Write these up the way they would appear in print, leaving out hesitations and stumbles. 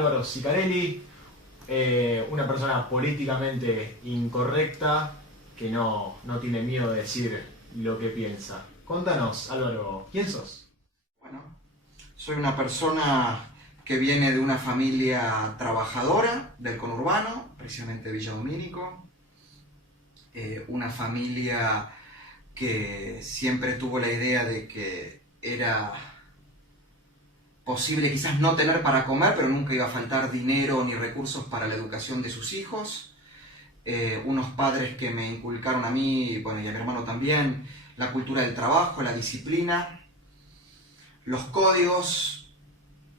Álvaro Sicarelli, una persona políticamente incorrecta que no tiene miedo de decir lo que piensa. Contanos, Álvaro, ¿quién sos? Bueno, soy una persona que viene de una familia trabajadora del conurbano, precisamente Villa Domínico. Una familia que siempre tuvo la idea de que era posible quizás no tener para comer, pero nunca iba a faltar dinero ni recursos para la educación de sus hijos. Unos padres que me inculcaron a mí, bueno, y a mi hermano también, la cultura del trabajo, la disciplina, los códigos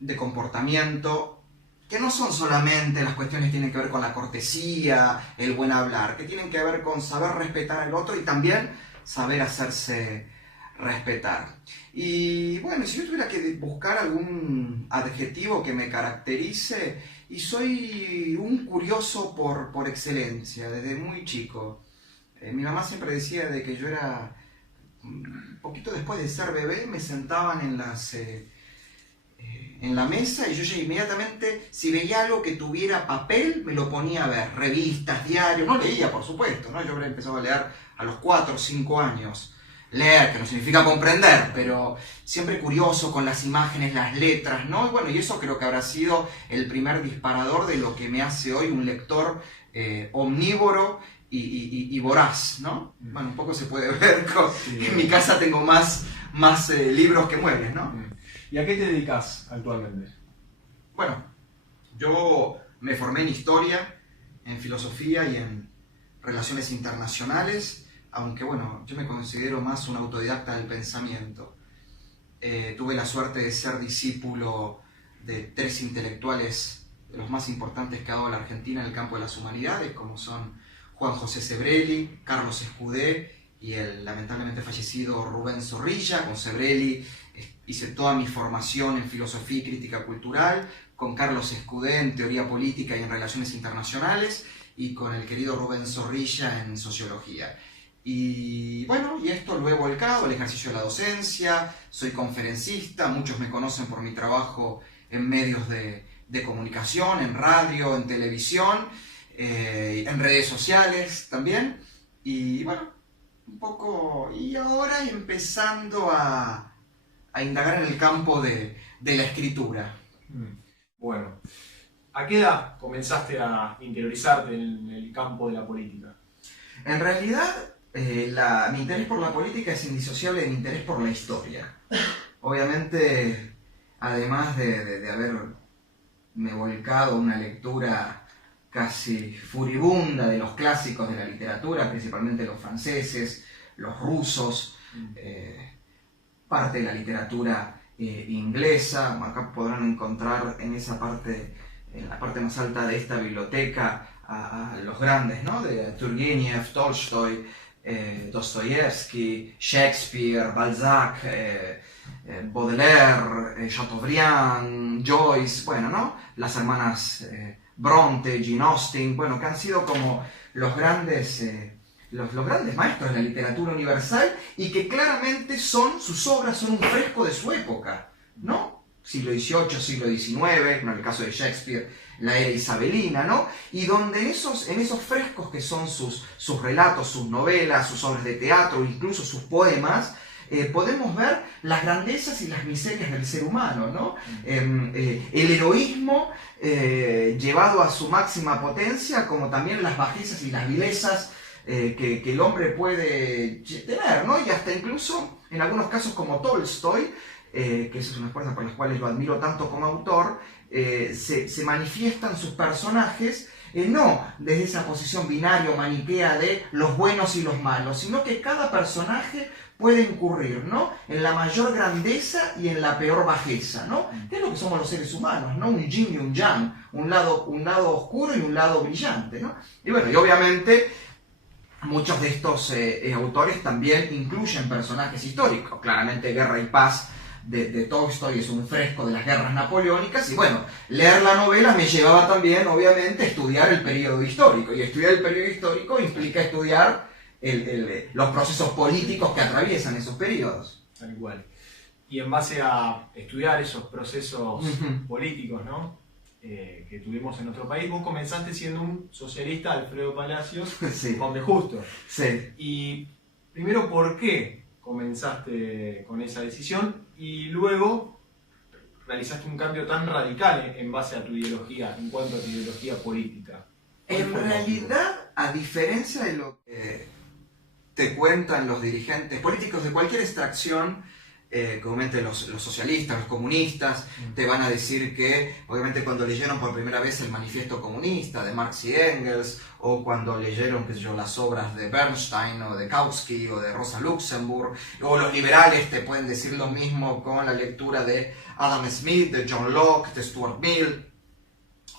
de comportamiento, que no son solamente las cuestiones que tienen que ver con la cortesía, el buen hablar, que tienen que ver con saber respetar al otro y también saber hacerse respetar. Y bueno, si yo tuviera que buscar algún adjetivo que me caracterice, y soy un curioso por excelencia, desde muy chico. Mi mamá siempre decía de que yo era, un poquito después de ser bebé, me sentaban en la mesa y yo ya inmediatamente, si veía algo que tuviera papel, me lo ponía a ver, revistas, diarios, no leía por supuesto, ¿no? Yo habría empezado a leer a los 4 o 5 años. Leer, que no significa comprender, pero siempre curioso con las imágenes, las letras, ¿no? Y bueno, y eso creo que habrá sido el primer disparador de lo que me hace hoy un lector omnívoro y voraz, ¿no? Bueno, un poco se puede ver, que en mi casa tengo más libros que muebles, ¿no? ¿Y a qué te dedicas actualmente? Bueno, yo me formé en historia, en filosofía y en relaciones internacionales, aunque bueno, yo me considero más un autodidacta del pensamiento. Tuve la suerte de ser discípulo de 3 intelectuales de los más importantes que ha dado la Argentina en el campo de las humanidades, como son Juan José Sebrelli, Carlos Escudé y el lamentablemente fallecido Rubén Zorrilla. Con Sebrelli hice toda mi formación en filosofía y crítica cultural, con Carlos Escudé en teoría política y en relaciones internacionales, y con el querido Rubén Zorrilla en sociología. Y bueno, y esto lo he volcado al ejercicio de la docencia, soy conferencista, muchos me conocen por mi trabajo en medios de comunicación, en radio, en televisión, en redes sociales también, y bueno, un poco, y ahora empezando a indagar en el campo de la escritura. Bueno, ¿a qué edad comenzaste a interiorizarte en el campo de la política? En realidad, mi interés por la política es indisociable de mi interés por la historia. Obviamente, además de haberme volcado a una lectura casi furibunda de los clásicos de la literatura, principalmente los franceses, los rusos, parte de la literatura inglesa. Acá podrán encontrar en esa parte, en la parte más alta de esta biblioteca, a los grandes, ¿no? De Turgenev, Tolstoy, Dostoyevsky, Shakespeare, Balzac, Baudelaire, Chateaubriand, Joyce, bueno, ¿no? Las hermanas Bronte, Jane Austen, bueno, que han sido como los grandes maestros de la literatura universal, y que claramente sus obras son un fresco de su época, ¿no? Siglo XVIII, siglo XIX, en el caso de Shakespeare, la era isabelina, ¿no? Y donde en esos frescos que son sus relatos, sus novelas, sus obras de teatro, incluso sus poemas, podemos ver las grandezas y las miserias del ser humano, ¿no? El heroísmo llevado a su máxima potencia, como también las bajezas y las vilezas que el hombre puede tener, ¿no? Y hasta incluso, en algunos casos como Tolstoy, que esas son las cosas por las cuales lo admiro tanto como autor, se manifiestan sus personajes no desde esa posición binaria o maniquea de los buenos y los malos, sino que cada personaje puede incurrir, ¿no? En la mayor grandeza y en la peor bajeza, ¿no? Que es lo que somos los seres humanos, ¿no? Un yin y un yang, un lado oscuro y un lado brillante, ¿no? Y bueno, y obviamente muchos de estos autores también incluyen personajes históricos. Claramente Guerra y Paz de Tolstoy es un fresco de las guerras napoleónicas, y bueno, leer la novela me llevaba también, obviamente, a estudiar el periodo histórico, y estudiar el periodo histórico implica estudiar los procesos políticos que atraviesan esos periodos. Tal cual. Y en base a estudiar esos procesos políticos, ¿no? que tuvimos en nuestro país. Vos comenzaste siendo un socialista, Alfredo Palacios, Sí. con De Justo. Sí. Y primero, ¿por qué comenzaste con esa decisión? Y luego realizaste un cambio tan radical en base a tu ideología, en cuanto a tu ideología política. En realidad, a diferencia de lo que te cuentan los dirigentes políticos de cualquier extracción, obviamente los socialistas, los comunistas, te van a decir que, obviamente, cuando leyeron por primera vez el Manifiesto Comunista de Marx y Engels, o cuando leyeron, qué sé yo, las obras de Bernstein, o de Kautsky, o de Rosa Luxemburg, o los liberales te pueden decir lo mismo con la lectura de Adam Smith, de John Locke, de Stuart Mill,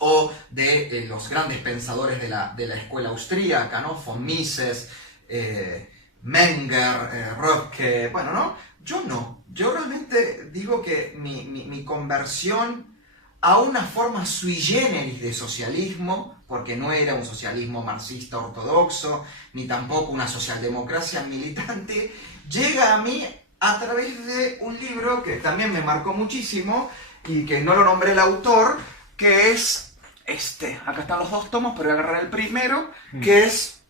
o de los grandes pensadores de la escuela austríaca, ¿no? Von Mises, Menger, Röpke, bueno, ¿no? Yo no. Yo realmente digo que mi conversión a una forma sui generis de socialismo, porque no era un socialismo marxista ortodoxo, ni tampoco una socialdemocracia militante, llega a mí a través de un libro que también me marcó muchísimo, y que no lo nombré el autor, que es acá están los dos tomos, pero voy a agarrar el primero, que es...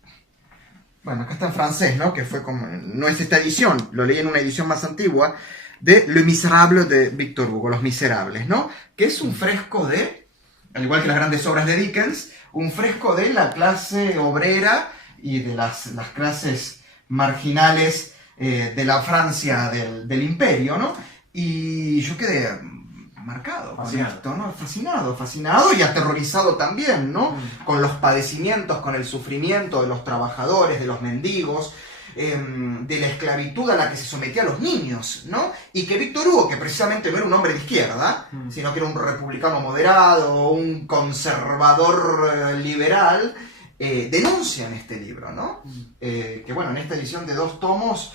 Bueno, acá está en francés, ¿no? Que fue como... No es esta edición, lo leí en una edición más antigua, de Le Miserable de Victor Hugo, Los Miserables, ¿no? Que es un fresco de, al igual que las grandes obras de Dickens, un fresco de la clase obrera y de las clases marginales de la Francia del Imperio, ¿no? Y yo quedé marcado con esto, ¿no? Fascinado y aterrorizado también, ¿no? Con los padecimientos, con el sufrimiento de los trabajadores, de los mendigos, de la esclavitud a la que se sometía a los niños, ¿no? Y que Víctor Hugo, que precisamente no era un hombre de izquierda, sino que era un republicano moderado, un conservador liberal, denuncia en este libro, ¿no? Que bueno, en esta edición de 2 tomos...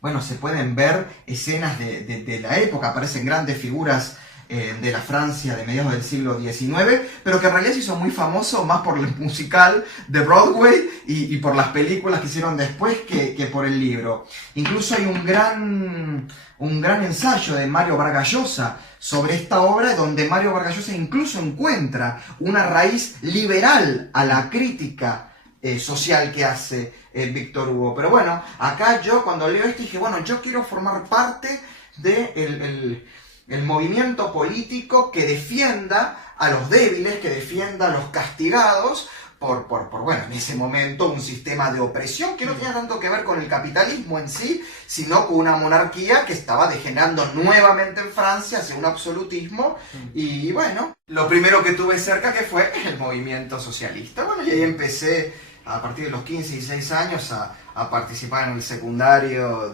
bueno, se pueden ver escenas de la época, aparecen grandes figuras de la Francia de mediados del siglo XIX, pero que en realidad se hizo muy famoso más por el musical de Broadway y por las películas que hicieron después que por el libro. Incluso hay un gran ensayo de Mario Vargas Llosa sobre esta obra, donde Mario Vargas Llosa incluso encuentra una raíz liberal a la crítica social que hace Víctor Hugo. Pero bueno, acá yo cuando leo esto dije, bueno, yo quiero formar parte del el movimiento político que defienda a los débiles, que defienda a los castigados por bueno, en ese momento un sistema de opresión que no tenía tanto que ver con el capitalismo en sí, sino con una monarquía que estaba degenerando nuevamente en Francia hacia un absolutismo. Y bueno, lo primero que tuve cerca que fue el movimiento socialista. Bueno, y ahí empecé a partir de los 15 y 16 años a participar en el secundario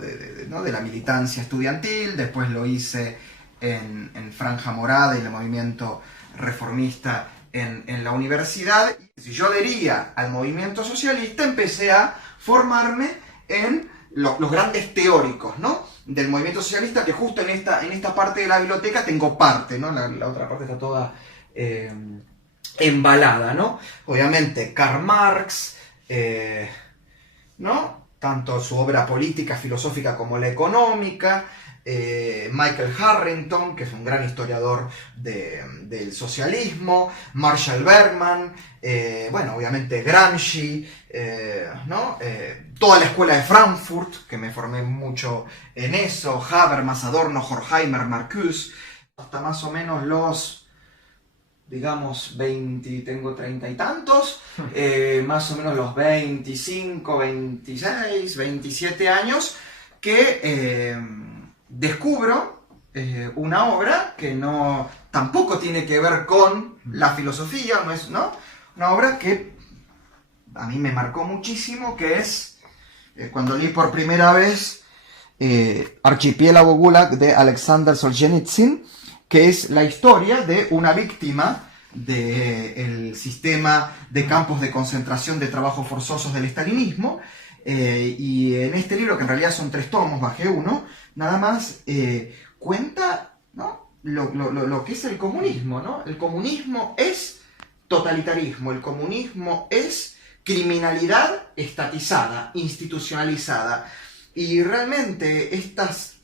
¿no? de la militancia estudiantil. Después lo hice en Franja Morada y el movimiento reformista en la universidad. Si yo adhería al movimiento socialista, empecé a formarme en los grandes teóricos, ¿no? Del movimiento socialista, que justo en esta parte de la biblioteca tengo parte, ¿no? La otra parte está toda embalada, ¿no? Obviamente Karl Marx, ¿no? Tanto su obra política, filosófica como la económica, Michael Harrington, que es un gran historiador del socialismo, Marshall Bergman, bueno, obviamente Gramsci, ¿no? Toda la escuela de Frankfurt, que me formé mucho en eso, Habermas, Adorno, Horkheimer, Marcuse, hasta más o menos los, digamos, 20, tengo 30 y tantos, más o menos los 25, 26, 27 años, que descubro una obra que tampoco tiene que ver con la filosofía, ¿no? Una obra que a mí me marcó muchísimo, que es cuando leí por primera vez Archipiélago Gulag de Alexander Solzhenitsyn, que es la historia de una víctima del sistema de campos de concentración de trabajos forzosos del estalinismo. Y en este libro, que en realidad son 3 tomos, bajé uno, nada más cuenta, ¿no? lo que es el comunismo, ¿no? El comunismo es totalitarismo, el comunismo es criminalidad estatizada, institucionalizada. Y realmente estas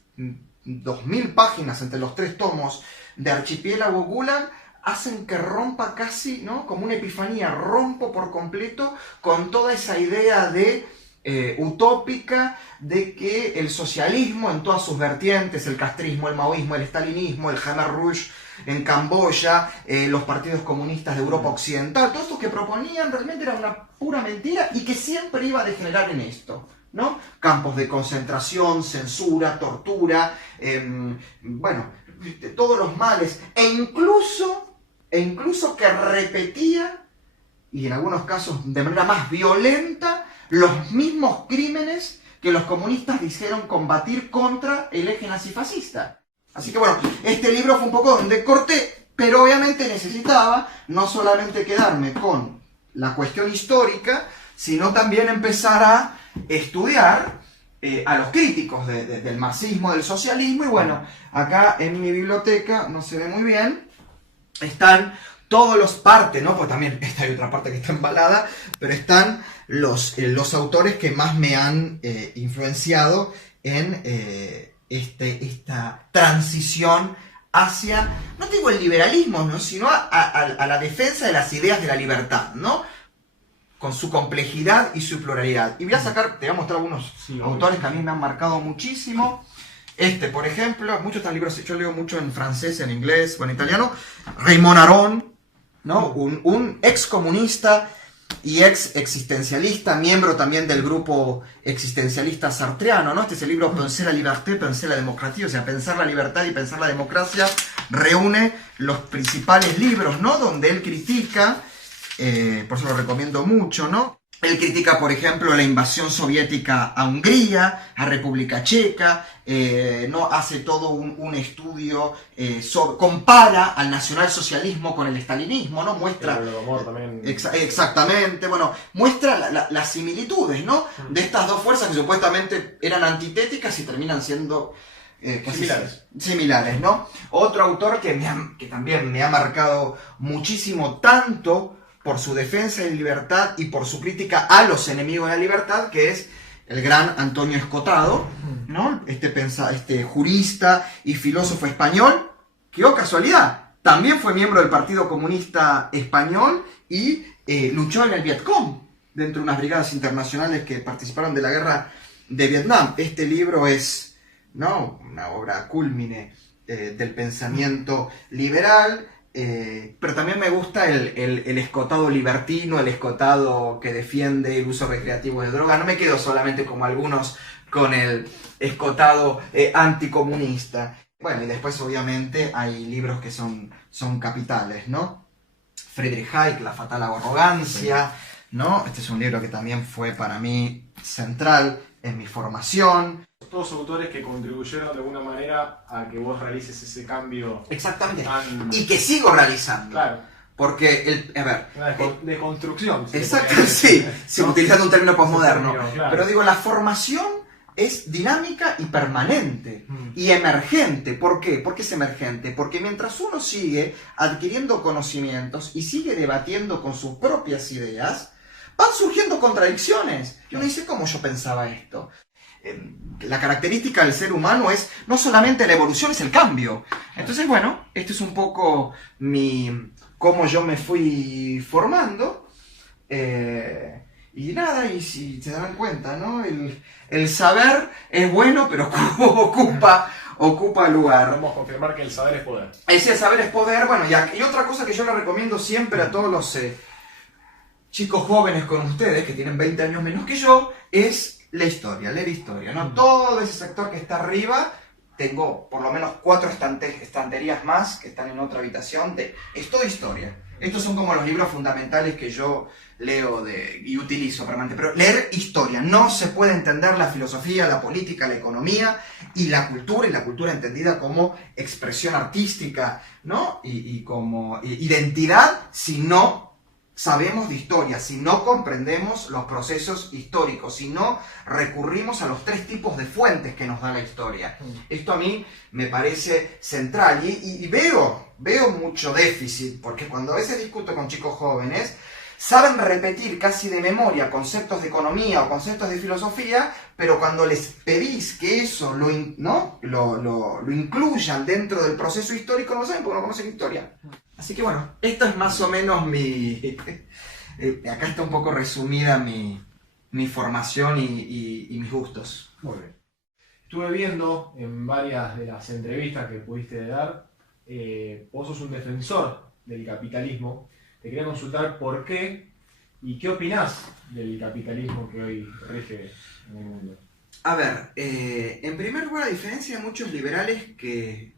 2000 páginas entre los 3 tomos de Archipiélago Gulag hacen que rompa casi, ¿no? Como una epifanía, rompo por completo con toda esa idea de utópica de que el socialismo en todas sus vertientes, el castrismo, el maoísmo, el stalinismo, el Khmer Rouge en Camboya, los partidos comunistas de Europa Occidental, todo esto que proponían realmente era una pura mentira y que siempre iba a degenerar en esto, ¿no? Campos de concentración, censura, tortura, bueno, todos los males, e incluso que repetía, y en algunos casos de manera más violenta, los mismos crímenes que los comunistas dijeron combatir contra el eje nazifascista. Así que bueno, este libro fue un poco donde corté, pero obviamente necesitaba no solamente quedarme con la cuestión histórica, sino también empezar a estudiar a los críticos del marxismo, del socialismo, y bueno, acá en mi biblioteca, no se ve muy bien, están todos los partes, ¿no? Pues también esta hay otra parte que está embalada, pero están los autores que más me han influenciado en esta transición hacia, no digo el liberalismo, ¿no? Sino a la defensa de las ideas de la libertad, ¿no? Con su complejidad y su pluralidad. Y voy a sacar, te voy a mostrar algunos autores que a mí me han marcado muchísimo. Por ejemplo, muchos de estos libros, yo leo mucho en francés, en inglés o en italiano. Raymond Aron, ¿no? Un ex comunista y ex existencialista, miembro también del grupo existencialista sartreano, ¿no? Este es el libro Penser la liberté, penser la démocratie, o sea, pensar la libertad y pensar la democracia, reúne los principales libros, ¿no? Donde él critica, por eso lo recomiendo mucho, ¿no? Él critica, por ejemplo, la invasión soviética a Hungría, a República Checa, ¿no? Hace todo un estudio, compara al nacionalsocialismo con el estalinismo, ¿no? Muestra... también. Exactamente, bueno, muestra las similitudes, ¿no? De estas dos fuerzas que supuestamente eran antitéticas y terminan siendo... similares, ¿no? Otro autor que también me ha marcado muchísimo, tanto por su defensa de libertad y por su crítica a los enemigos de la libertad, que es el gran Antonio Escotado, ¿no? Este jurista y filósofo español, que, oh casualidad, también fue miembro del Partido Comunista Español y luchó en el Vietcong, dentro de unas brigadas internacionales que participaron de la guerra de Vietnam. Este libro es, ¿no?, una obra cúlmine del pensamiento liberal. Pero también me gusta el escotado libertino, el escotado que defiende el uso recreativo de droga. No me quedo solamente como algunos con el escotado anticomunista. Bueno, y después obviamente hay libros que son capitales, ¿no? Friedrich Hayek, La fatal arrogancia, ¿no? Este es un libro que también fue para mí central en mi formación. Todos autores que contribuyeron de alguna manera a que vos realices ese cambio. Exactamente. Y que sigo realizando. Claro. Porque, una deconstrucción. Exacto, sí, utilizando un término posmoderno. Claro. Pero digo, la formación es dinámica y permanente y emergente. ¿Por qué? ¿Por qué es emergente? Porque mientras uno sigue adquiriendo conocimientos y sigue debatiendo con sus propias ideas, van surgiendo contradicciones. Y uno dice, ¿cómo yo pensaba esto? La característica del ser humano es no solamente la evolución, es el cambio. Entonces, bueno, este es un poco cómo yo me fui formando. Y nada, y si se dan cuenta, ¿no? El saber es bueno, pero ocupa lugar. Vamos a confirmar que el saber es poder. Ese saber es poder. Bueno, y otra cosa que yo le recomiendo siempre a todos los chicos jóvenes con ustedes, que tienen 20 años menos que yo, es la historia, leer historia, ¿no? Todo ese sector que está arriba, tengo por lo menos 4 estanterías más que están en otra habitación, es todo historia. Estos son como los libros fundamentales que yo leo y utilizo permanente. Pero leer historia, no se puede entender la filosofía, la política, la economía y la cultura entendida como expresión artística, ¿no? Y como identidad, si no sabemos de historia, si no comprendemos los procesos históricos, si no recurrimos a los 3 tipos de fuentes que nos da la historia. Esto a mí me parece central y veo mucho déficit, porque cuando a veces discuto con chicos jóvenes, saben repetir casi de memoria conceptos de economía o conceptos de filosofía, pero cuando les pedís que eso lo incluyan dentro del proceso histórico, no lo saben porque no conocen historia. Así que bueno, esto es más o menos mi... acá está un poco resumida mi formación y mis gustos. Muy bien. Estuve viendo en varias de las entrevistas que pudiste dar, vos sos un defensor del capitalismo. Te quería consultar por qué y qué opinás del capitalismo que hoy rige en el mundo. A ver, en primer lugar, a diferencia de muchos liberales que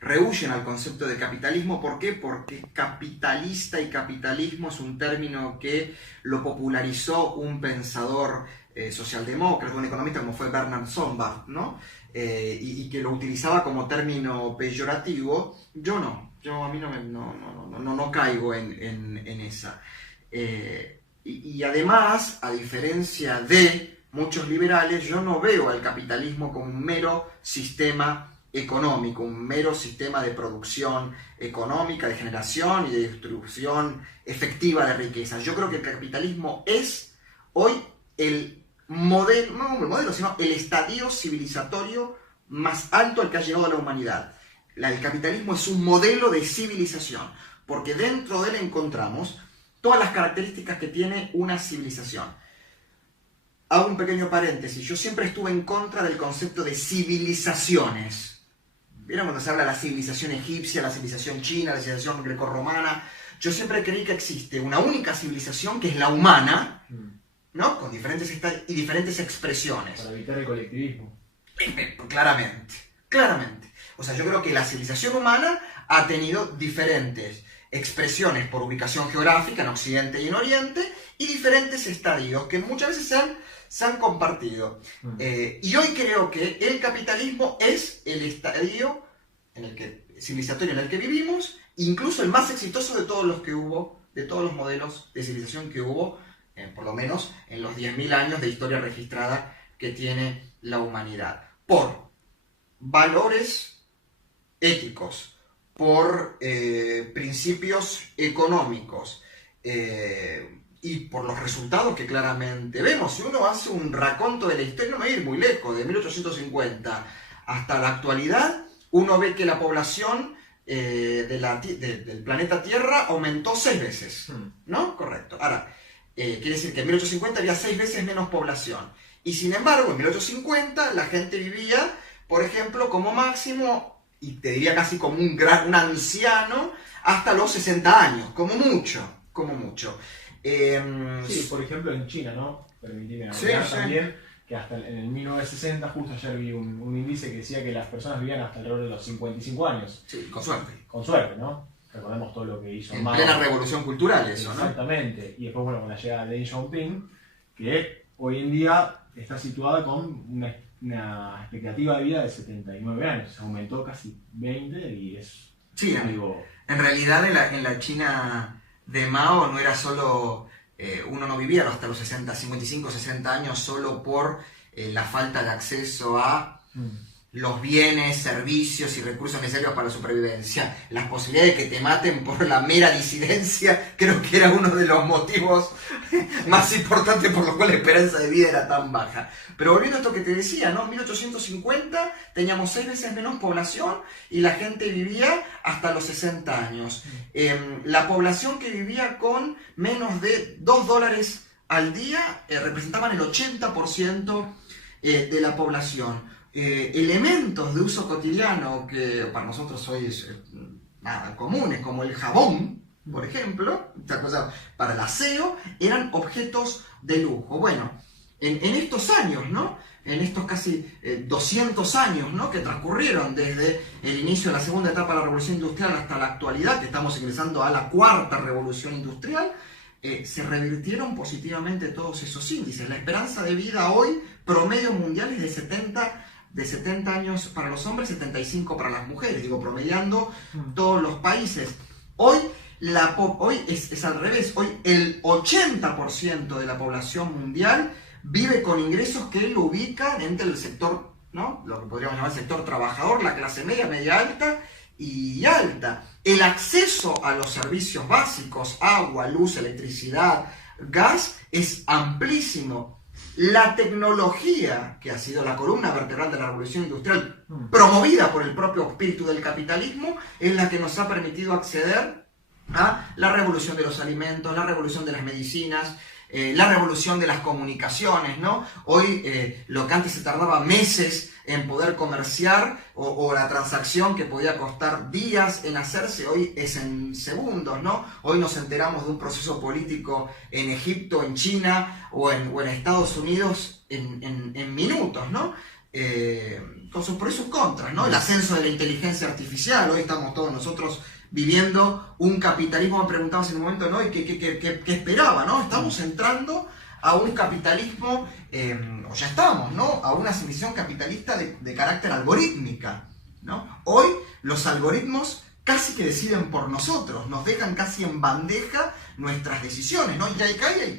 rehuyen al concepto de capitalismo, ¿por qué? Porque capitalista y capitalismo es un término que lo popularizó un pensador socialdemócrata, un economista como fue Bernard Sombart, ¿no? Y que lo utilizaba como término peyorativo. Yo no. Yo a mí no caigo en esa. Y además, a diferencia de muchos liberales, yo no veo al capitalismo como un mero sistema económico, un mero sistema de producción económica, de generación y de distribución efectiva de riqueza. Yo creo que el capitalismo es hoy el modelo, no el modelo, sino el estadio civilizatorio más alto al que ha llegado la humanidad. El capitalismo es un modelo de civilización, porque dentro de él encontramos todas las características que tiene una civilización. Hago un pequeño paréntesis, yo siempre estuve en contra del concepto de civilizaciones. ¿Vieron cuando se habla de la civilización egipcia, la civilización china, la civilización grecorromana? Yo siempre creí que existe una única civilización que es la humana, ¿no? Con diferentes estados y diferentes expresiones. Para evitar el colectivismo. Claramente. O sea, yo creo que la civilización humana ha tenido diferentes expresiones por ubicación geográfica en Occidente y en Oriente y diferentes estadios que muchas veces se han compartido. Y hoy creo que el capitalismo es el estadio civilizatorio en el que vivimos, incluso el más exitoso de todos los que hubo, de todos los modelos de civilización que hubo, por lo menos en los 10.000 años de historia registrada que tiene la humanidad. Por valores éticos, por principios económicos, y por los resultados que claramente vemos. Si uno hace un raconto de la historia, no me voy a ir muy lejos, de 1850 hasta la actualidad, uno ve que la población del planeta Tierra aumentó 6 veces, ¿no? Correcto. Ahora, quiere decir que en 1850 había 6 veces menos población. Y sin embargo, en 1850 la gente vivía, por ejemplo, como máximo, y te diría casi como un anciano, hasta los 60 años, como mucho. Sí, por ejemplo en China, ¿no? Permitime agregar también que hasta en el 1960, justo ayer vi un índice que decía que las personas vivían hasta alrededor de los 55 años. Sí, con suerte. Con suerte, ¿no? Recordemos todo lo que hizo en plena revolución cultural eso, ¿no? Exactamente. Y después, bueno, con la llegada de Deng Xiaoping, que hoy en día está situada con una expectativa de vida de 79 años. Se aumentó casi 20 y es algo... En realidad en la China de Mao no era solo... uno no vivía hasta los 55, 60 años solo por la falta de acceso a los bienes, servicios y recursos necesarios para la supervivencia. Las posibilidades de que te maten por la mera disidencia creo que era uno de los motivos más importantes por los cuales la esperanza de vida era tan baja. Pero volviendo a esto que te decía, ¿no? En 1850 teníamos 6 veces menos población y la gente vivía hasta los 60 años. La población que vivía con menos de $2 al día representaban el 80% de la población. Elementos de uso cotidiano que para nosotros hoy es nada comunes, como el jabón, por ejemplo, para el aseo, eran objetos de lujo. Bueno, en estos años, ¿no? En estos casi 200 años, ¿no? Que transcurrieron desde el inicio de la segunda etapa de la Revolución Industrial hasta la actualidad, que estamos ingresando a la cuarta Revolución Industrial, se revirtieron positivamente todos esos índices. La esperanza de vida hoy, promedio mundial, es de 70 años para los hombres, 75 para las mujeres, digo, promediando todos los países. Hoy es al revés, hoy el 80% de la población mundial vive con ingresos que lo ubican entre el sector, ¿no? Lo que podríamos llamar el sector trabajador, la clase media, media alta, y alta. El acceso a los servicios básicos, agua, luz, electricidad, gas, es amplísimo. La tecnología, que ha sido la columna vertebral de la revolución industrial, promovida por el propio espíritu del capitalismo, es la que nos ha permitido acceder a la revolución de los alimentos, la revolución de las medicinas, la revolución de las comunicaciones, ¿no? Hoy lo que antes se tardaba meses en poder comerciar o la transacción que podía costar días en hacerse, hoy es en segundos, ¿no? Hoy nos enteramos de un proceso político en Egipto, en China o en Estados Unidos en minutos, ¿no? Con sus pros y sus contras, ¿no? El ascenso de la inteligencia artificial, hoy estamos todos nosotros viviendo un capitalismo, me preguntabas en un momento, ¿no? ¿Y qué esperaba, ¿no? Estamos entrando a un capitalismo, o ya estamos, ¿no? A una civilización capitalista de carácter algorítmica, ¿no? Hoy los algoritmos casi que deciden por nosotros, nos dejan casi en bandeja nuestras decisiones, ¿no? Y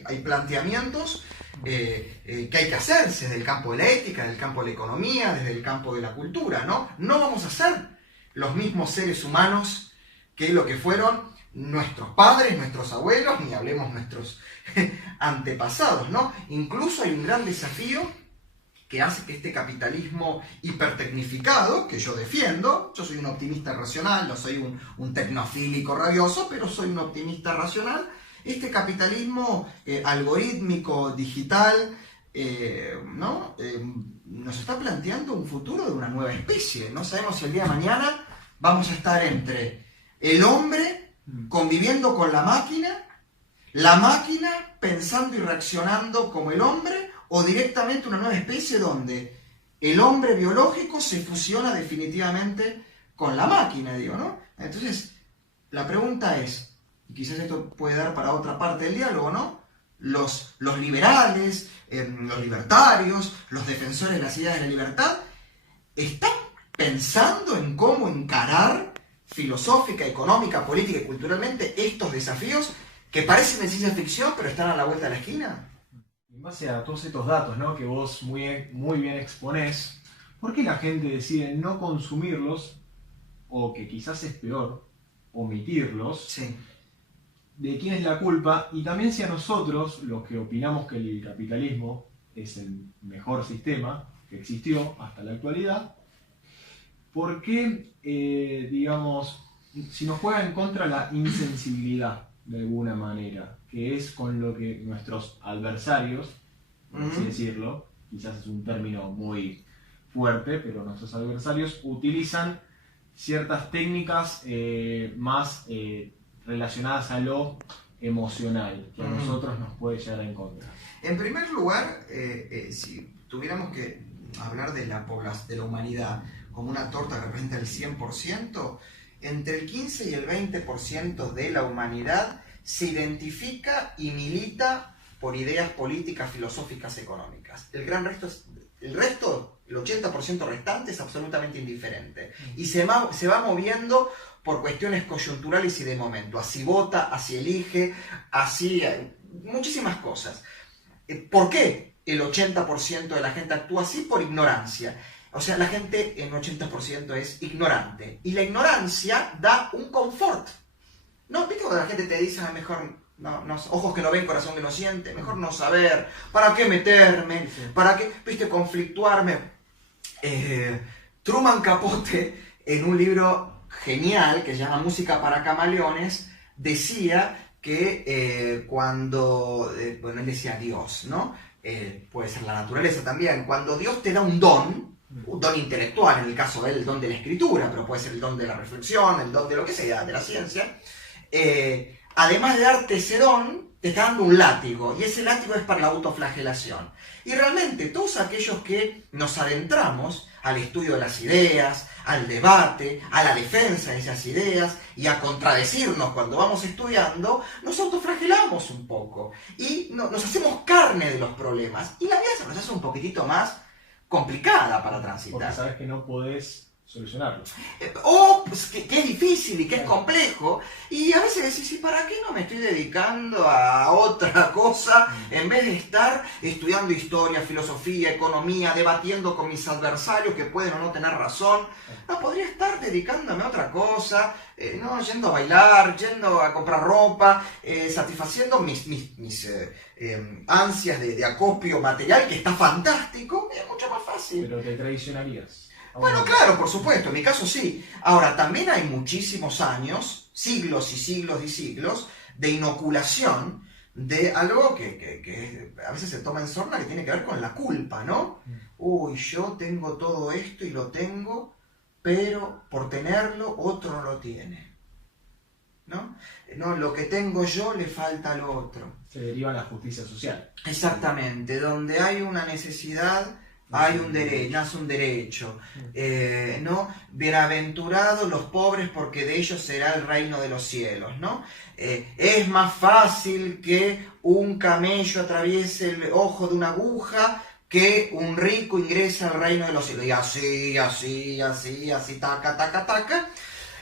hay planteamientos que hay que hacerse desde el campo de la ética, desde el campo de la economía, desde el campo de la cultura, ¿no? No vamos a ser los mismos seres humanos que lo que fueron nuestros padres, nuestros abuelos, ni hablemos nuestros antepasados, ¿no? Incluso hay un gran desafío que hace que este capitalismo hipertecnificado, que yo defiendo, yo soy un optimista racional, no soy un tecnofílico rabioso, pero soy un optimista racional, este capitalismo algorítmico, digital, ¿no? Nos está planteando un futuro de una nueva especie. No sabemos si el día de mañana vamos a estar entre el hombre conviviendo con la máquina pensando y reaccionando como el hombre, o directamente una nueva especie donde el hombre biológico se fusiona definitivamente con la máquina, digo, ¿no? Entonces, la pregunta es, y quizás esto puede dar para otra parte del diálogo, ¿no? Los liberales, los libertarios, los defensores de las ideas de la libertad, ¿están pensando en cómo encarar filosófica, económica, política y culturalmente estos desafíos que parecen de ciencia ficción pero están a la vuelta de la esquina? En base a todos estos datos, ¿no? Que vos muy bien exponés, ¿por qué la gente decide no consumirlos, o que quizás es peor, omitirlos? Sí. ¿De quién es la culpa? Y también si a nosotros, los que opinamos que el capitalismo es el mejor sistema que existió hasta la actualidad, ¿por qué, digamos, si nos juega en contra la insensibilidad de alguna manera, que es con lo que nuestros adversarios, por así decirlo, quizás es un término muy fuerte, pero nuestros adversarios utilizan ciertas técnicas más relacionadas a lo emocional, que a nosotros nos puede llegar en contra? En primer lugar, si tuviéramos que hablar de la humanidad como una torta que representa el 100%, entre el 15 y el 20% de la humanidad se identifica y milita por ideas políticas, filosóficas, económicas. El resto, el 80% restante, es absolutamente indiferente. Y se va moviendo por cuestiones coyunturales y de momento. Así vota, así elige, así muchísimas cosas. ¿Por qué el 80% de la gente actúa así? Por ignorancia. O sea, la gente en un 80% es ignorante. Y la ignorancia da un confort. ¿No? ¿Viste cuando la gente te dice, mejor no, ojos que no ven, corazón que no siente, mejor no saber, ¿para qué meterme? ¿Para qué, viste, conflictuarme? Truman Capote, en un libro genial que se llama Música para Camaleones, decía que cuando, bueno, él decía Dios, ¿no? Puede ser la naturaleza también. Cuando Dios te da un don intelectual, en el caso del don de la escritura, pero puede ser el don de la reflexión, el don de lo que sea, de la ciencia, además de darte ese don, te está dando un látigo, y ese látigo es para la autoflagelación. Y realmente todos aquellos que nos adentramos al estudio de las ideas, al debate, a la defensa de esas ideas y a contradecirnos cuando vamos estudiando, nos autoflagelamos un poco y nos hacemos carne de los problemas, y la vida se nos hace un poquitito más complicada para transitar. Porque sabes que no podés solucionarlo. O pues, que es difícil y que es complejo, y a veces decís, ¿y para qué no me estoy dedicando a otra cosa en vez de estar estudiando historia, filosofía, economía, debatiendo con mis adversarios que pueden o no tener razón? No, podría estar dedicándome a otra cosa, no, yendo a bailar, yendo a comprar ropa, satisfaciendo mis ansias de acopio material, que está fantástico, es mucho más fácil. Pero te traicionarías. Bueno, claro, por supuesto, en mi caso sí. Ahora, también hay muchísimos años, siglos y siglos y siglos, de inoculación de algo que a veces se toma en sorna, que tiene que ver con la culpa, ¿no? Uy, yo tengo todo esto y lo tengo, pero por tenerlo otro no lo tiene, ¿no? No, lo que tengo yo le falta al otro. Se deriva la justicia social. Exactamente, donde hay una necesidad, hay un derecho, nace un derecho, ¿no? Bienaventurados los pobres porque de ellos será el reino de los cielos, ¿no? Es más fácil que un camello atraviese el ojo de una aguja que un rico ingrese al reino de los cielos. Y así, taca, taca, taca.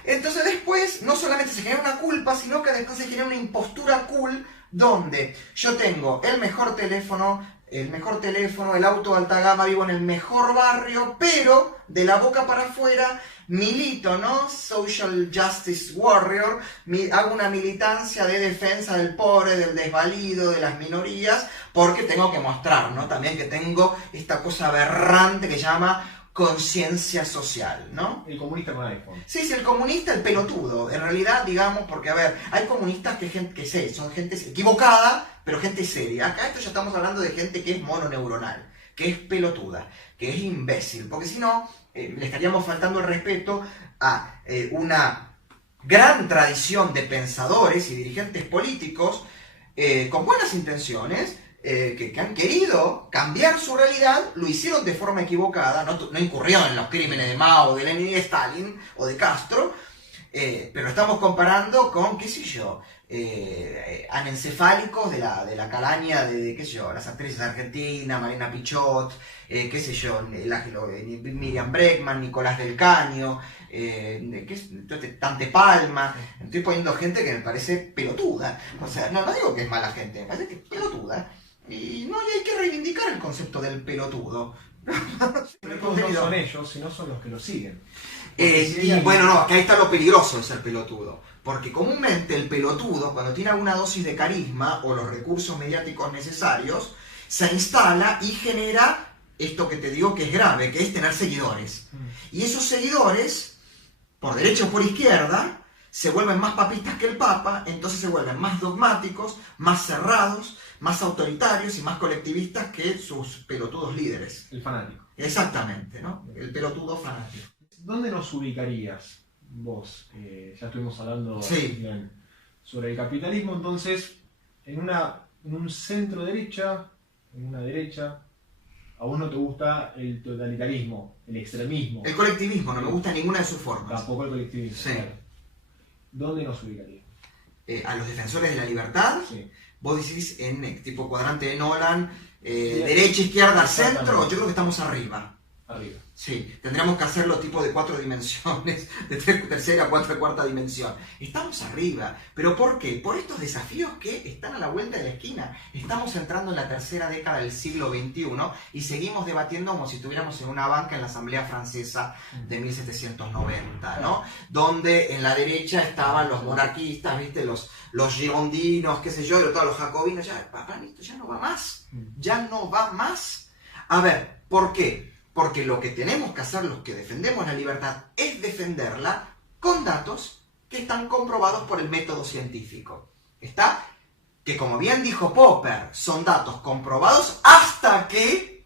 Entonces después no solamente se genera una culpa, sino que después se genera una impostura cool donde yo tengo el mejor teléfono, el auto de alta gama, vivo en el mejor barrio, pero de la boca para afuera milito, ¿no? Social Justice Warrior, hago una militancia de defensa del pobre, del desvalido, de las minorías, porque tengo que mostrar, ¿no? También que tengo esta cosa aberrante que se llama conciencia social, ¿no? El comunista con iPhone. Sí, el comunista, el pelotudo. En realidad, digamos, porque, a ver, hay comunistas que son gente equivocada, pero gente seria. Acá esto ya estamos hablando de gente que es mononeuronal, que es pelotuda, que es imbécil, porque si no, le estaríamos faltando el respeto a una gran tradición de pensadores y dirigentes políticos con buenas intenciones, que han querido cambiar su realidad, lo hicieron de forma equivocada, no incurrieron en los crímenes de Mao, de Lenin y de Stalin o de Castro, pero estamos comparando con, qué sé yo, anencefálicos de la calaña de qué sé yo, las actrices argentinas, Marina Pichot, qué sé yo, Miriam Bregman, Nicolás del Caño, Tante Palma. Estoy poniendo gente que me parece pelotuda. O sea, no digo que es mala gente, me parece que es pelotuda. Y hay que reivindicar el concepto del pelotudo. Pero no son ellos, sino son los que lo siguen. Bueno, acá está lo peligroso de ser pelotudo. Porque comúnmente el pelotudo, cuando tiene alguna dosis de carisma o los recursos mediáticos necesarios, se instala y genera esto que te digo que es grave, que es tener seguidores. Y esos seguidores, por derecha o por izquierda, se vuelven más papistas que el Papa, entonces se vuelven más dogmáticos, más cerrados, más autoritarios y más colectivistas que sus pelotudos líderes. El fanático. Exactamente, ¿no? El pelotudo fanático. ¿Dónde nos ubicarías vos? Ya estuvimos hablando bien sobre el capitalismo, entonces, en un centro derecha, en una derecha, a vos no te gusta el totalitarismo, el extremismo. El colectivismo, no me gusta ninguna de sus formas. Tampoco el colectivismo. Sí. Claro. ¿Dónde nos ubicarías? A los defensores de la libertad, sí. Vos decís en tipo cuadrante de Nolan, derecha, izquierda, centro, yo creo que estamos arriba. Arriba. Sí, tendríamos que hacerlo tipo de 4 dimensiones, de tercera, cuarta dimensión. Estamos arriba, ¿pero por qué? Por estos desafíos que están a la vuelta de la esquina. Estamos entrando en la tercera década del siglo XXI y seguimos debatiendo como si estuviéramos en una banca en la Asamblea Francesa de 1790, ¿no? Donde en la derecha estaban los monarquistas, ¿viste? Los girondinos, qué sé yo, todos los jacobinos. Papá, esto ya no va más. Ya no va más. A ver, ¿por qué? Porque lo que tenemos que hacer los que defendemos la libertad es defenderla con datos que están comprobados por el método científico. ¿Está? Que como bien dijo Popper, son datos comprobados hasta que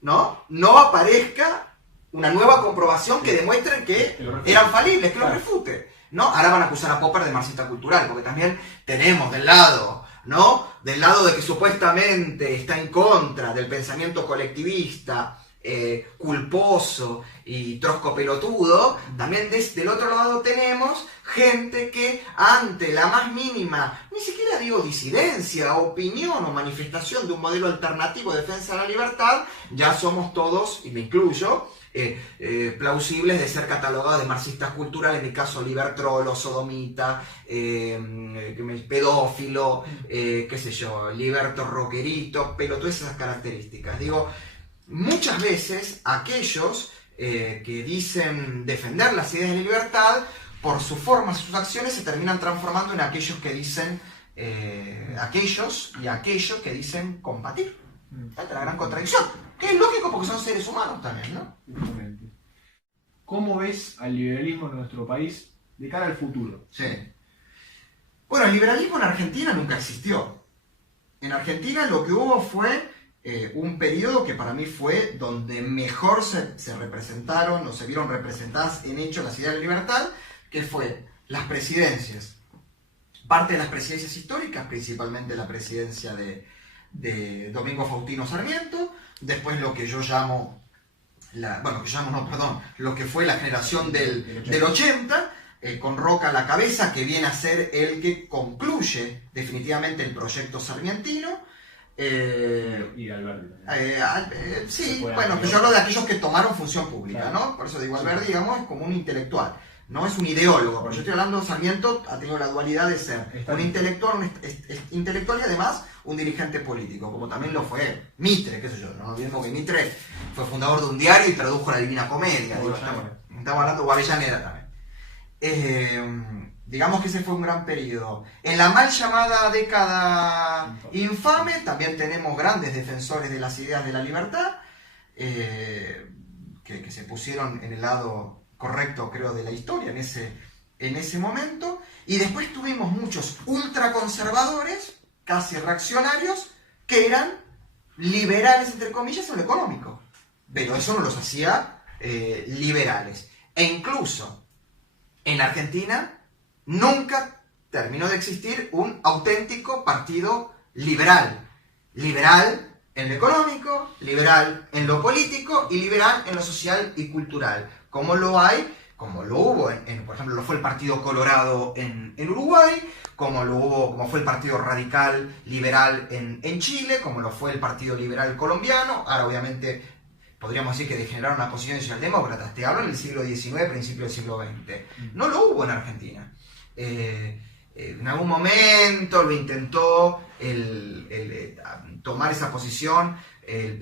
no aparezca una nueva comprobación que demuestre que eran falibles, que lo refute. ¿No? Ahora van a acusar a Popper de marxista cultural, porque también tenemos del lado, ¿no? Del lado de que supuestamente está en contra del pensamiento colectivista, culposo y trosco pelotudo, también del otro lado tenemos gente que ante la más mínima, ni siquiera digo disidencia, opinión o manifestación de un modelo alternativo de defensa de la libertad, ya somos todos, y me incluyo, plausibles de ser catalogados de marxistas culturales, en mi caso libertrolo, sodomita, pedófilo, qué sé yo, liberto rockerito, pero todas esas características. Digo, muchas veces aquellos que dicen defender las ideas de libertad, por sus formas y sus acciones se terminan transformando en aquellos que dicen aquellos que dicen combatir. Esta es la gran contradicción, que es lógico porque son seres humanos también, ¿no? Justamente. ¿Cómo ves al liberalismo en nuestro país de cara al futuro? Sí. Bueno, el liberalismo en Argentina nunca existió. En Argentina lo que hubo fue un periodo que para mí fue donde mejor se representaron o se vieron representadas en hecho las ideas de libertad, que fue las presidencias. Parte de las presidencias históricas, principalmente la presidencia de Domingo Faustino Sarmiento, después lo que yo llamo, lo que fue la generación del 80, con Roca a la cabeza, que viene a ser el que concluye definitivamente el proyecto sarmientino. Y Alberti. Sí, bueno, pero yo hablo de aquellos que tomaron función pública, ¿no? Por eso digo, Alberti, digamos, es como un intelectual. No es un ideólogo, pero yo estoy hablando de Sarmiento, ha tenido la dualidad de ser un intelectual, intelectual y además un dirigente político, como también lo fue Mitre, qué sé yo, no olvidemos que Mitre fue fundador de un diario y tradujo la Divina Comedia, estamos hablando de Avellaneda también. Digamos que ese fue un gran periodo. En la mal llamada década infame también tenemos grandes defensores de las ideas de la libertad, que se pusieron en el lado correcto, creo, de la historia en ese momento, y después tuvimos muchos ultraconservadores, casi reaccionarios, que eran liberales, entre comillas, en lo económico, pero eso no los hacía liberales. E incluso en Argentina nunca terminó de existir un auténtico partido liberal. Liberal en lo económico, liberal en lo político y liberal en lo social y cultural. Como lo hay, como lo hubo, por ejemplo, lo fue el Partido Colorado en Uruguay, como fue el Partido Radical Liberal en Chile, como lo fue el Partido Liberal Colombiano. Ahora, obviamente, podríamos decir que degeneraron una posición socialdemócrata. Te hablo en el siglo XIX, principio del siglo XX. No lo hubo en Argentina. En algún momento lo intentó tomar esa posición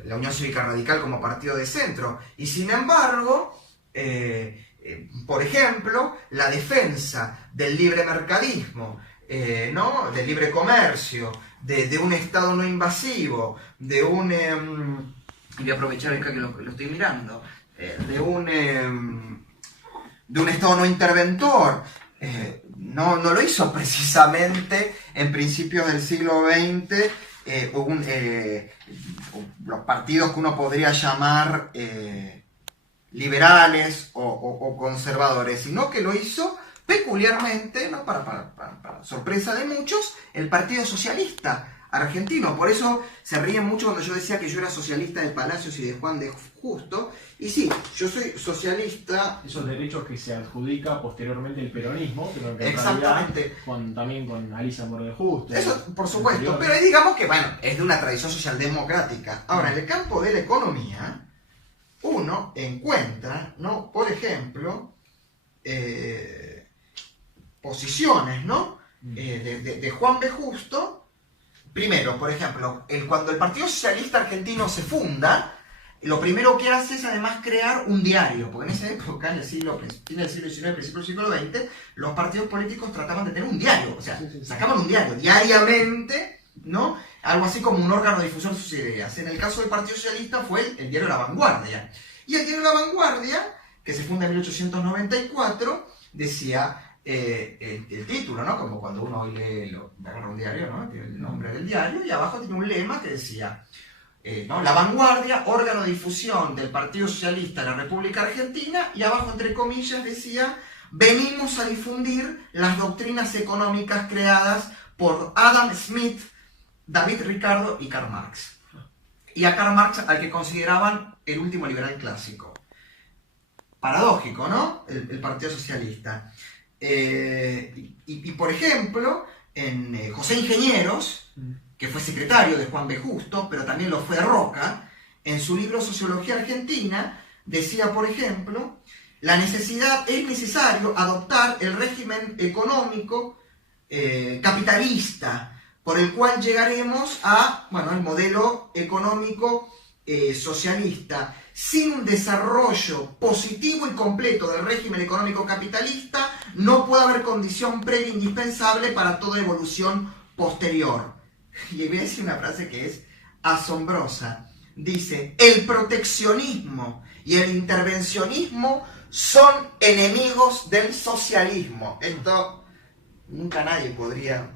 la Unión Cívica Radical como partido de centro, y sin embargo, por ejemplo, la defensa del libre mercadismo, ¿no? Del libre comercio, de un Estado no invasivo, y voy a aprovechar acá que lo estoy mirando, de un Estado no interventor, no lo hizo precisamente en principios del siglo XX los partidos que uno podría llamar liberales o conservadores, sino que lo hizo peculiarmente, ¿no? para sorpresa de muchos, el Partido Socialista Argentino. Por eso se ríen mucho cuando yo decía que yo era socialista de Palacios y de Juan de Justo. Y sí, yo soy socialista. Esos derechos que se adjudica posteriormente el peronismo, pero que exactamente, también con Alicia Moro de Justo. Eso, por supuesto, pero digamos que, bueno, es de una tradición socialdemocrática. Ahora, en el campo de la economía, uno encuentra, ¿no? Por ejemplo, posiciones, ¿no? De Juan B. Justo. Primero, por ejemplo, cuando el Partido Socialista Argentino se funda, lo primero que hace es además crear un diario, porque en esa época, en el siglo XIX, principio del siglo XX, los partidos políticos trataban de tener un diario, o sea, sacaban un diario diariamente, ¿no? Algo así como un órgano de difusión de sus ideas. En el caso del Partido Socialista fue el diario La Vanguardia. Y el diario La Vanguardia, que se funda en 1894, decía el título, ¿no? Como cuando uno hoy agarra un diario, ¿no? Tiene el nombre del diario, y abajo tiene un lema que decía, ¿no? La Vanguardia, órgano de difusión del Partido Socialista de la República Argentina, y abajo, entre comillas, decía, venimos a difundir las doctrinas económicas creadas por Adam Smith, David Ricardo y Karl Marx. Y a Karl Marx, al que consideraban el último liberal clásico. Paradójico, ¿no? El Partido Socialista. Y por ejemplo, en José Ingenieros, que fue secretario de Juan B. Justo, pero también lo fue de Roca, en su libro Sociología Argentina, decía, por ejemplo, es necesario adoptar el régimen económico capitalista, por el cual llegaremos a, el modelo económico socialista. Sin un desarrollo positivo y completo del régimen económico capitalista, no puede haber condición previa indispensable para toda evolución posterior. Y voy a decir una frase que es asombrosa. Dice, el proteccionismo y el intervencionismo son enemigos del socialismo. Esto nunca nadie podría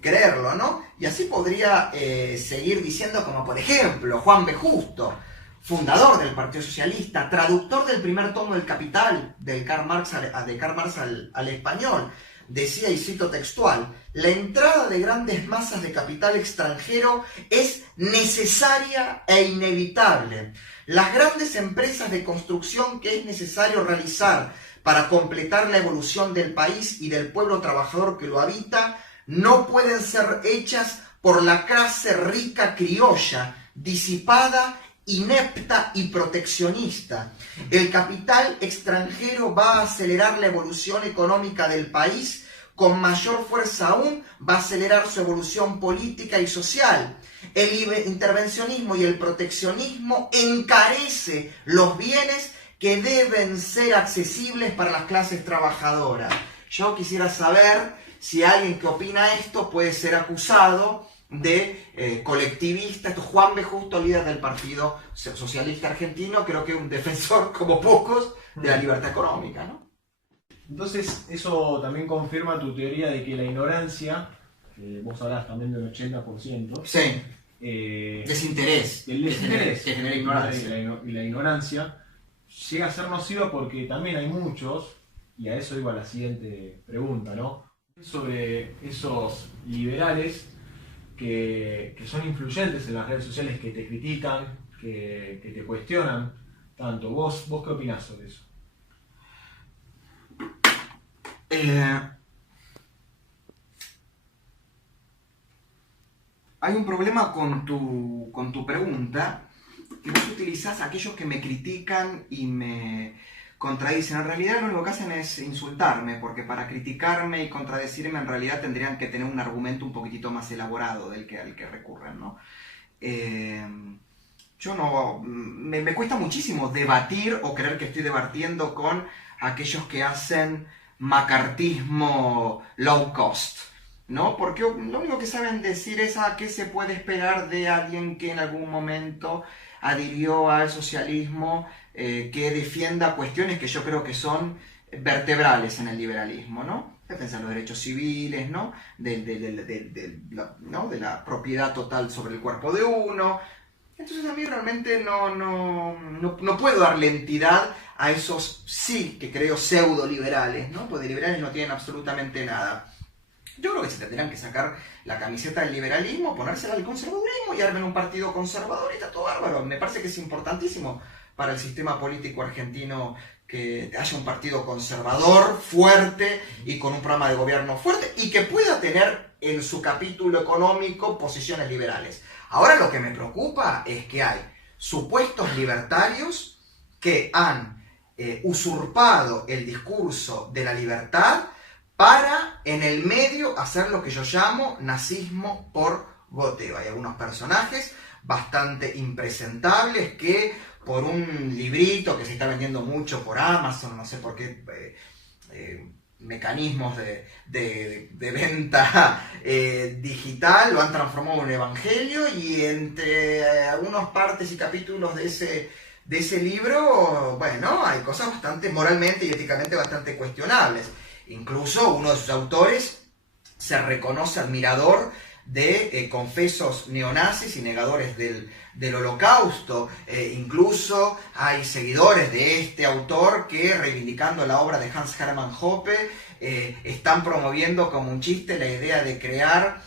creerlo, ¿no? Y así podría seguir diciendo, como por ejemplo Juan B. Justo, fundador del Partido Socialista, traductor del primer tomo del Capital de Karl Marx al español, decía, y cito textual, la entrada de grandes masas de capital extranjero es necesaria e inevitable. Las grandes empresas de construcción que es necesario realizar para completar la evolución del país y del pueblo trabajador que lo habita no pueden ser hechas por la clase rica criolla, disipada, inepta y proteccionista. El capital extranjero va a acelerar la evolución económica del país, con mayor fuerza aún va a acelerar su evolución política y social. El intervencionismo y el proteccionismo encarece los bienes que deben ser accesibles para las clases trabajadoras. Yo quisiera saber si alguien que opina esto puede ser acusado de colectivista. Esto es Juan B. Justo, líder del Partido Socialista Argentino, creo que es un defensor, como pocos, de la libertad económica, ¿no? Entonces, eso también confirma tu teoría de que la ignorancia, vos hablás también del 80%, sí. Desinterés. El desinterés que genera ignorancia. Y la ignorancia llega a ser nociva porque también hay muchos, y a eso iba la siguiente pregunta, ¿no? Sobre esos liberales que son influyentes en las redes sociales, que te critican, que te cuestionan tanto. ¿Vos qué opinás sobre eso? Hay un problema con tu pregunta, que vos utilizás a aquellos que me critican y me contradicen. En realidad lo único que hacen es insultarme, porque para criticarme y contradecirme en realidad tendrían que tener un argumento un poquitito más elaborado al que recurren, ¿no? Yo no... Me cuesta muchísimo debatir o creer que estoy debatiendo con aquellos que hacen macartismo low cost, ¿no? Porque lo único que saben decir es a qué se puede esperar de alguien que en algún momento adhirió al socialismo, que defienda cuestiones que yo creo que son vertebrales en el liberalismo, ¿no? Defensa de los derechos civiles, ¿no? De la propiedad total sobre el cuerpo de uno. Entonces a mí realmente no puedo darle entidad a esos sí que creo pseudo liberales, ¿no? Porque de liberales no tienen absolutamente nada. Yo creo que se tendrán que sacar la camiseta del liberalismo, ponérsela al conservadurismo y armen un partido conservador y está todo bárbaro. Me parece que es importantísimo para el sistema político argentino que haya un partido conservador, fuerte y con un programa de gobierno fuerte y que pueda tener en su capítulo económico posiciones liberales. Ahora lo que me preocupa es que hay supuestos libertarios que han usurpado el discurso de la libertad para en el medio hacer lo que yo llamo nazismo por goteo. Hay algunos personajes bastante impresentables que por un librito que se está vendiendo mucho por Amazon, no sé por qué mecanismos de venta digital, lo han transformado en un evangelio, y entre algunas partes y capítulos de ese libro, bueno, hay cosas bastante moralmente y éticamente bastante cuestionables. Incluso uno de sus autores se reconoce admirador de confesos neonazis y negadores del holocausto. Incluso hay seguidores de este autor que, reivindicando la obra de Hans Hermann Hoppe, están promoviendo como un chiste la idea de crear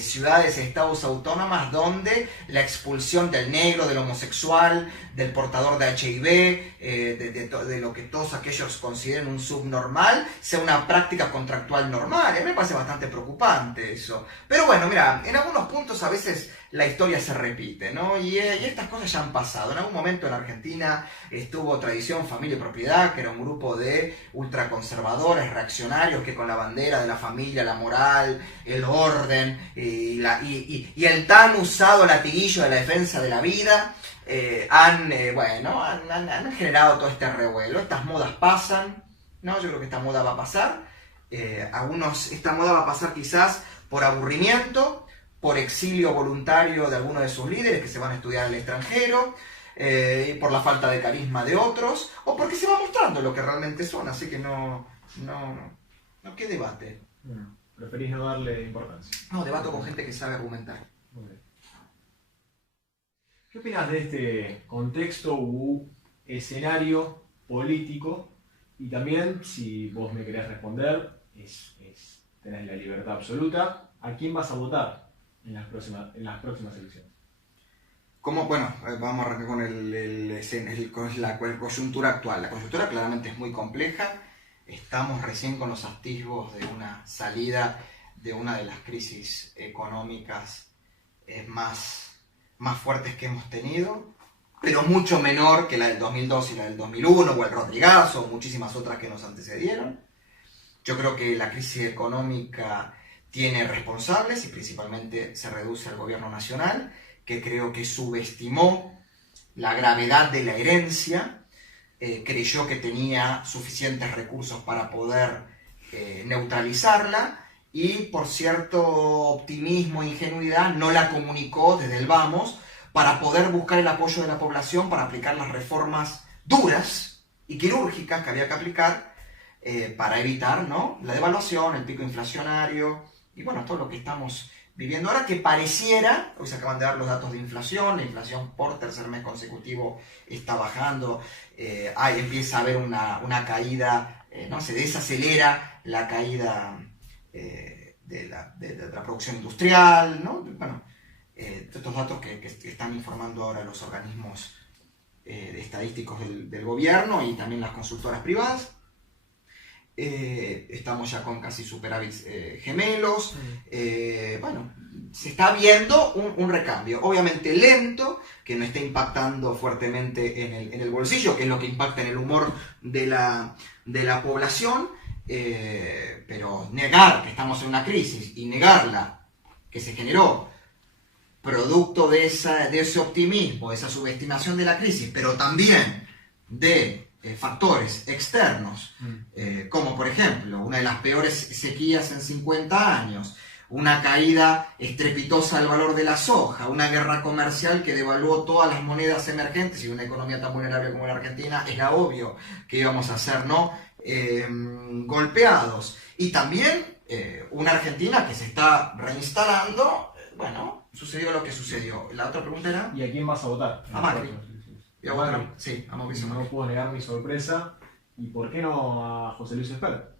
ciudades, estados autónomas donde la expulsión del negro, del homosexual, del portador de HIV, de lo que todos aquellos consideren un subnormal, sea una práctica contractual normal. A mí me parece bastante preocupante eso. Pero bueno, mira, en algunos puntos a veces la historia se repite, ¿no? Y estas cosas ya han pasado. En algún momento en Argentina estuvo Tradición, Familia y Propiedad, que era un grupo de ultraconservadores, reaccionarios, que con la bandera de la familia, la moral, el orden y el tan usado latiguillo de la defensa de la vida, han generado todo este revuelo. Estas modas pasan, ¿no? Yo creo que esta moda va a pasar. Esta moda va a pasar quizás por aburrimiento, por exilio voluntario de algunos de sus líderes que se van a estudiar al extranjero, y por la falta de carisma de otros, o porque se va mostrando lo que realmente son. Así que no, ¿qué debate? Bueno, preferís no darle importancia. No, debato con gente que sabe argumentar. Okay. ¿Qué opinas de este contexto u escenario político? Y también, si vos me querés responder, tenés la libertad absoluta, ¿a quién vas a votar en las próximas elecciones? Bueno, vamos a arrancar con la coyuntura actual. La coyuntura claramente es muy compleja. Estamos recién con los atisbos de una salida de una de las crisis económicas más fuertes que hemos tenido, pero mucho menor que la del 2002 y la del 2001, o el Rodrigazo, o muchísimas otras que nos antecedieron. Yo creo que la crisis económica tiene responsables y principalmente se reduce al gobierno nacional, que creo que subestimó la gravedad de la herencia, creyó que tenía suficientes recursos para poder neutralizarla, y por cierto optimismo e ingenuidad no la comunicó desde el vamos para poder buscar el apoyo de la población para aplicar las reformas duras y quirúrgicas que había que aplicar para evitar, ¿no?, la devaluación, el pico inflacionario y bueno, todo lo que estamos viviendo ahora, que pareciera, hoy se acaban de dar los datos de inflación, la inflación por tercer mes consecutivo está bajando, empieza a haber una caída, ¿no? Se desacelera la caída de la producción industrial, ¿no? Bueno, estos datos que están informando ahora los organismos estadísticos del gobierno y también las consultoras privadas. Estamos ya con casi superávits gemelos. Bueno, se está viendo un recambio, obviamente lento, que no está impactando fuertemente en el bolsillo, que es lo que impacta en el humor de la población, pero negar que estamos en una crisis y negarla, que se generó producto de ese optimismo, de esa subestimación de la crisis, pero también de factores externos, como por ejemplo una de las peores sequías en 50 años, una caída estrepitosa del valor de la soja, una guerra comercial que devaluó todas las monedas emergentes, y una economía tan vulnerable como la Argentina era obvio que íbamos a ser, ¿no?, golpeados. Y también una Argentina que se está reinstalando. Bueno, sucedió lo que sucedió. La otra pregunta era... ¿Y a quién vas a votar? A Macri. Y a Macri. Sí, a Mauricio Macri. No puedo negar mi sorpresa. ¿Y por qué no a José Luis Espert?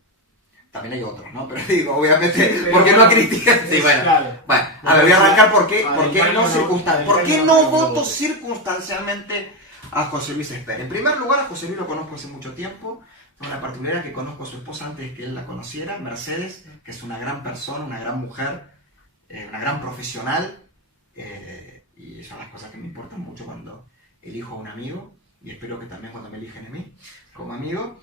También hay otros, ¿no? Pero digo, obviamente, ¿por qué no a Cristina? Sí, bueno. Claro. Bueno, a ver, voy a arrancar por qué no voto circunstancialmente a José Luis Espert. En primer lugar, a José Luis lo conozco hace mucho tiempo. Tengo una particularidad, que conozco a su esposa antes de que él la conociera, Mercedes, que es una gran persona, una gran mujer, una gran profesional, y son las cosas que me importan mucho cuando elijo a un amigo, y espero que también cuando me eligen a mí como amigo.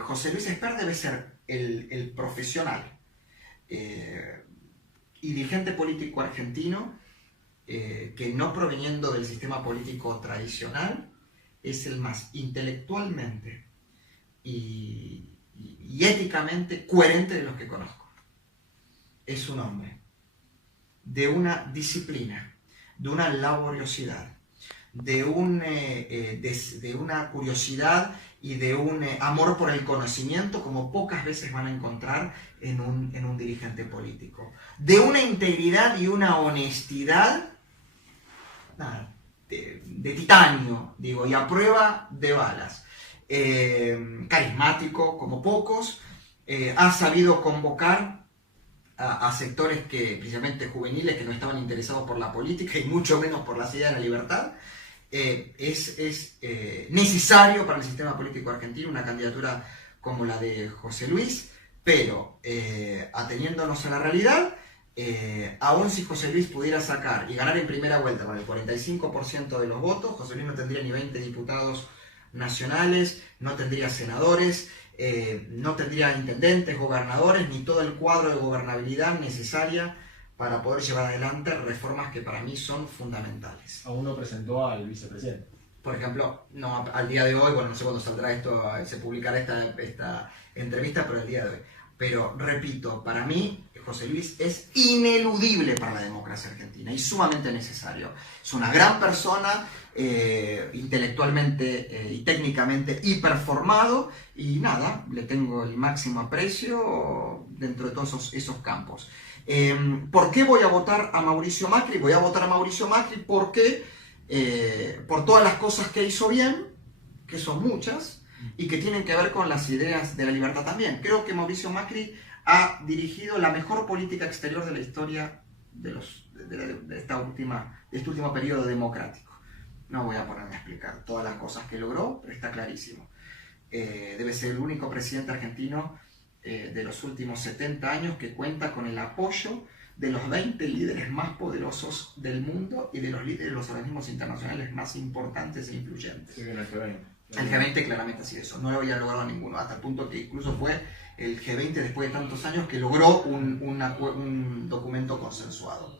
José Luis Espert debe ser el profesional y dirigente político argentino que, no proveniendo del sistema político tradicional, es el más intelectualmente y éticamente coherente de los que conozco. Es un hombre de una disciplina, de una laboriosidad, de una curiosidad y de un amor por el conocimiento como pocas veces van a encontrar en un dirigente político, de una integridad y una honestidad de titanio, digo, y a prueba de balas. Carismático como pocos, ha sabido convocar a sectores principalmente juveniles, que no estaban interesados por la política y mucho menos por las ideas de la libertad. Es necesario para el sistema político argentino una candidatura como la de José Luis, pero ateniéndonos a la realidad, aún si José Luis pudiera sacar y ganar en primera vuelta con el 45% de los votos, José Luis no tendría ni 20 diputados nacionales, no tendría senadores, no tendría intendentes, gobernadores, ni todo el cuadro de gobernabilidad necesaria para poder llevar adelante reformas que para mí son fundamentales. Aún no presentó al vicepresidente. Por ejemplo, no, al día de hoy, bueno, no sé cuándo saldrá esto, se publicará esta entrevista, pero el día de hoy. Pero repito, para mí José Luis es ineludible para la democracia argentina y sumamente necesario. Es una gran persona, intelectualmente y técnicamente hiperformado, y nada, le tengo el máximo aprecio dentro de todos esos campos. ¿Por qué voy a votar a Mauricio Macri? Voy a votar a Mauricio Macri porque por todas las cosas que hizo bien, que son muchas, y que tienen que ver con las ideas de la libertad también. Creo que Mauricio Macri ha dirigido la mejor política exterior de la historia de este último periodo democrático. No voy a ponerme a explicar todas las cosas que logró, pero está clarísimo. Debe ser el único presidente argentino de los últimos 70 años que cuenta con el apoyo de los 20 líderes más poderosos del mundo y de los líderes de los organismos internacionales más importantes e influyentes. Sí, el G20. El G20 claramente sí, eso. No lo había logrado ninguno, hasta el punto que incluso fue el G20 después de tantos años que logró un documento consensuado.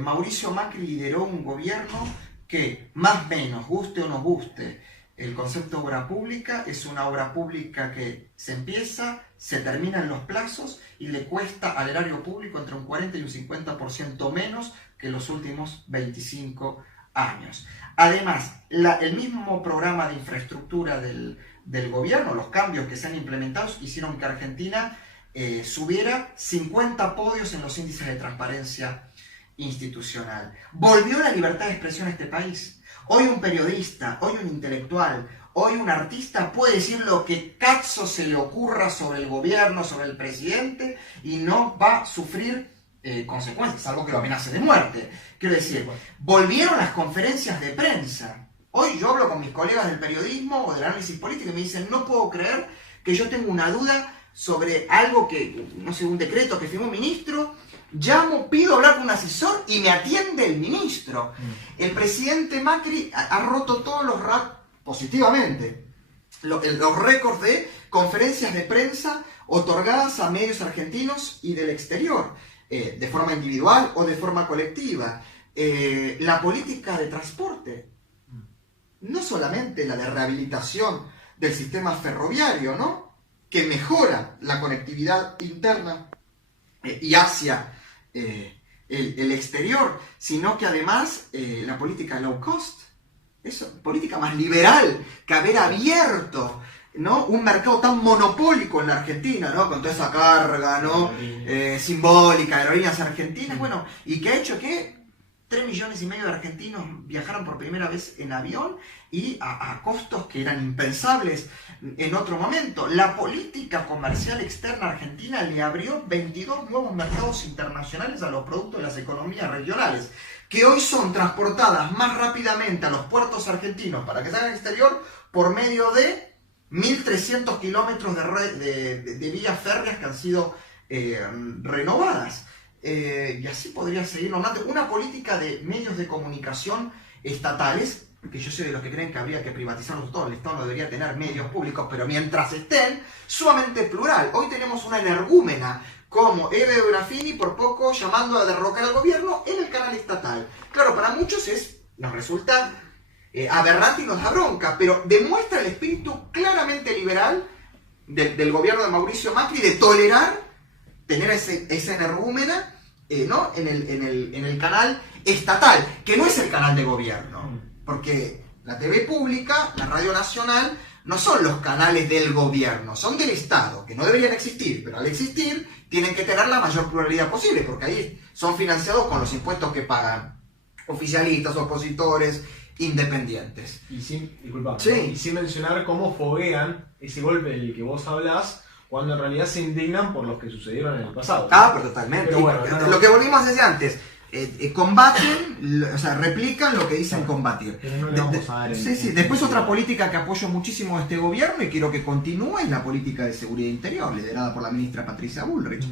Mauricio Macri lideró un gobierno que, más o menos, guste o no guste, el concepto de obra pública es una obra pública que se empieza, se termina en los plazos y le cuesta al erario público entre un 40 y un 50% menos que los últimos 25 años. Además, el mismo programa de infraestructura del gobierno, los cambios que se han implementado, hicieron que Argentina subiera 50 podios en los índices de transparencia institucional. Volvió la libertad de expresión a este país. Hoy un periodista, hoy un intelectual, hoy un artista puede decir lo que cazzo se le ocurra sobre el gobierno, sobre el presidente, y no va a sufrir consecuencias, salvo que lo amenace de muerte. Quiero decir, volvieron las conferencias de prensa. Hoy yo hablo con mis colegas del periodismo o del análisis político y me dicen, no puedo creer que yo tengo una duda sobre algo que, no sé, un decreto que firmó un ministro. Llamo, pido hablar con un asesor y me atiende el ministro. El presidente Macri ha roto todos los positivamente los récords de conferencias de prensa otorgadas a medios argentinos y del exterior, de forma individual o de forma colectiva. La política de transporte, no solamente la de rehabilitación del sistema ferroviario, ¿no?, que mejora la conectividad interna y hacia el exterior, sino que además la política low cost, política más liberal, que haber abierto, ¿no?, un mercado tan monopólico en la Argentina, ¿no?, con toda esa carga, ¿no?, simbólica de aerolíneas argentinas, bueno, y que ha hecho que 3,5 millones de argentinos viajaron por primera vez en avión y a costos que eran impensables en otro momento. La política comercial externa argentina le abrió 22 nuevos mercados internacionales a los productos de las economías regionales, que hoy son transportadas más rápidamente a los puertos argentinos para que salgan al exterior por medio de 1.300 kilómetros de vías férreas que han sido renovadas. Y así podría seguir nombrando una política de medios de comunicación estatales, que yo soy de los que creen que habría que privatizarlos todos, el Estado no debería tener medios públicos, pero mientras estén, sumamente plural. Hoy tenemos una energúmena como Eve Grafini, por poco llamando a derrocar al gobierno en el canal estatal. Claro, para muchos nos resulta aberrante y nos da bronca, pero demuestra el espíritu claramente liberal del gobierno de Mauricio Macri de tolerar tener esa energúmena, ¿no?, en el canal estatal, que no es el canal de gobierno, porque la TV pública, la Radio Nacional, no son los canales del gobierno, son del Estado, que no deberían existir, pero al existir tienen que tener la mayor pluralidad posible, porque ahí son financiados con los impuestos que pagan oficialistas, opositores, independientes. Y sin, disculpa, sí, y sin mencionar cómo foguean ese golpe del que vos hablás, cuando en realidad se indignan por los que sucedieron en el pasado. Ah, pero totalmente. Pero bueno, lo que volvimos a decir antes, combaten, o sea, replican lo que dicen combatir. Pero no le vamos a dar sí. Después otra política que apoyo muchísimo a este gobierno y quiero que continúe es la política de seguridad interior, liderada por la ministra Patricia Bullrich.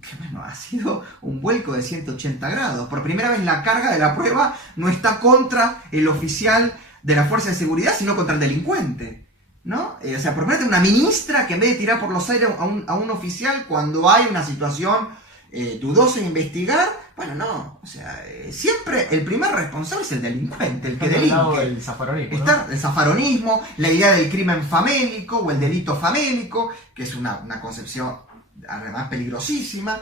que bueno, ha sido un vuelco de 180 grados. Por primera vez la carga de la prueba no está contra el oficial de la fuerza de seguridad, sino contra el delincuente, ¿no? O sea, por primera vez una ministra que en vez de tirar por los aires a un oficial cuando hay una situación dudosa de investigar, bueno, no, o sea, siempre el primer responsable es el delincuente, el que delinque. El zafaronismo, ¿no? Está el zafaronismo, la idea del crimen famélico o el delito famélico, que es una concepción además peligrosísima.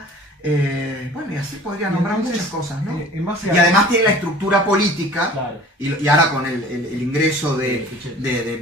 Bueno, y así podría nombrar muchas cosas, ¿no? Y además tiene la estructura política, claro. y ahora con el ingreso de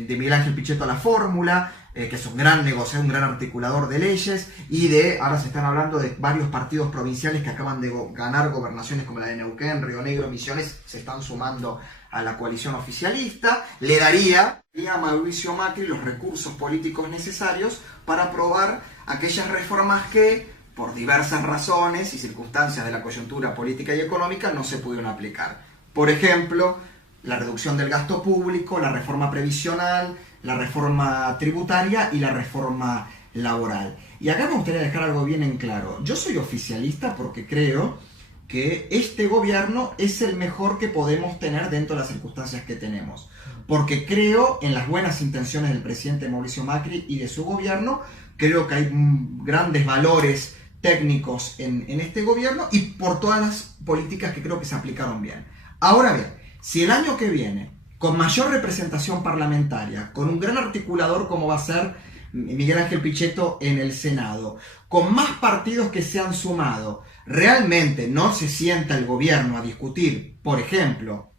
Miguel Ángel Pichetto a la fórmula, que es un gran negociador, un gran articulador de leyes, y ahora se están hablando de varios partidos provinciales que acaban de ganar gobernaciones como la de Neuquén, Río Negro, Misiones, se están sumando a la coalición oficialista, le daría a Mauricio Macri los recursos políticos necesarios para aprobar aquellas reformas que, por diversas razones y circunstancias de la coyuntura política y económica, no se pudieron aplicar. Por ejemplo, la reducción del gasto público, la reforma previsional, la reforma tributaria y la reforma laboral. Y acá me gustaría dejar algo bien en claro. Yo soy oficialista porque creo que este gobierno es el mejor que podemos tener dentro de las circunstancias que tenemos. Porque creo en las buenas intenciones del presidente Mauricio Macri y de su gobierno. Creo que hay grandes valores técnicos en este gobierno y por todas las políticas que creo que se aplicaron bien. Ahora bien, si el año que viene, con mayor representación parlamentaria, con un gran articulador como va a ser Miguel Ángel Pichetto en el Senado, con más partidos que se han sumado, realmente no se sienta el gobierno a discutir, por ejemplo,